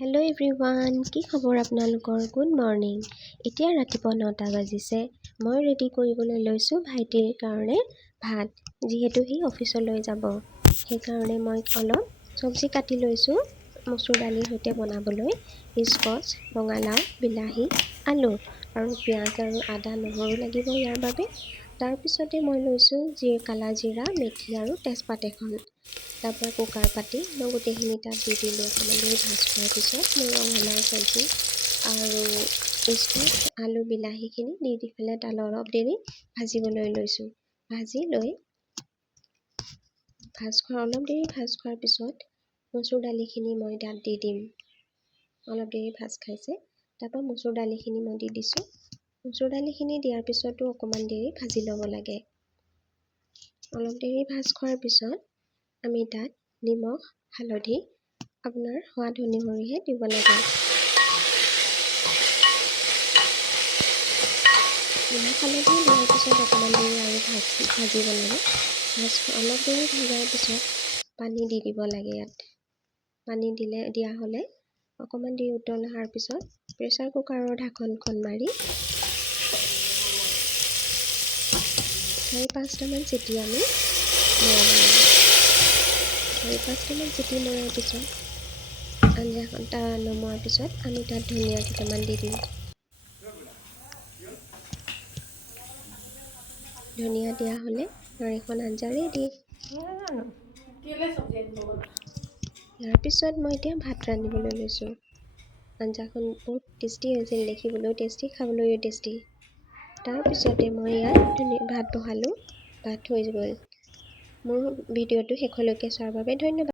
Hello' everyone, কি খবৰ আপোনালোকৰ? Good morning. এতিয়া ৰাতিপুৱা 9টা বাজিছে। মই ৰেডি কৰিবলৈ লৈছোঁ ভাইটিৰ কাৰণে ভাত, যিহেতু সি অফিচলৈ যাব। সেইকাৰণে মই অলপ চব্জি কাটি লৈছোঁ মচুৰ দালিৰ সৈতে বনাবলৈ। স্কচ, ৰঙালাও, বিলাহী, আলু আৰু পিঁয়াজ আৰু আদা নহৰু লাগিব ইয়াৰ বাবে। তাৰপিছতে মই লৈছোঁ কালা জিৰা, মেথি আৰু তেজপাত এখন। তাৰপৰা কুকাৰ পাতি মই গোটেইখিনি তাত দি দিলোঁ। অকণমান দেৰি ভাজ খোৱাৰ পিছত মই ৰঙালাও চব্জি আৰু স্কচ, আলু, বিলাহীখিনি দি পেলাই তাত অলপ দেৰি ভাজিবলৈ লৈছোঁ। ভাজি লৈ অলপ দেৰি ভাজ খোৱাৰ পিছত মচুৰ দালিখিনি মই তাত দি দিম। অলপ দেৰি ভাজ খাইছে, তাৰপৰা মচুৰ দালিখিনি মই দি দিছোঁ। মচুৰ দালিখিনি দিয়াৰ পিছতো অকণমান দেৰি ভাজি ল'ব লাগে। অলপ দেৰি ভাজ খোৱাৰ পিছত আমি তাত নিমখ, হালধি আপোনাৰ সোৱাদ অনুসৰিহে দিব লাগে। নিমখ, হালধি দিয়াৰ পিছত অকণমান দেৰি আৰু ভাজিব লাগে। অলপ দেৰি ভজাৰ পিছত পানী দি দিব লাগে। ইয়াত পানী দিয়া হ'লে অকণমান দেৰি উতল অহাৰ পিছত প্ৰেছাৰ কুকাৰৰ ঢাকনখন মাৰি 4-5টামান চিটি আমি মৰাব লাগে। 4-5টামান চিটি মৰাৰ পিছত আঞ্জাখন নমোৱাৰ পিছত আমি তাত ধনিয়া কেইটামান দি দিম। ধনিয়া দিয়া হ'লে আমাৰ এখন আঞ্জা ৰেডি। ইয়াৰ পিছত মই এতিয়া ভাত ৰান্ধিবলৈ লৈছোঁ। আঞ্জাখন বহুত টেষ্টি হৈছিল, দেখিবলৈও টেষ্টি, খাবলৈও টেষ্টি। তাৰপিছতে মই ইয়াত ভাত বহালোঁ। ভাত হৈ গ'ল। মোৰ ভিডিঅ'টো শেষলৈকে চোৱাৰ বাবে ধন্যবাদ।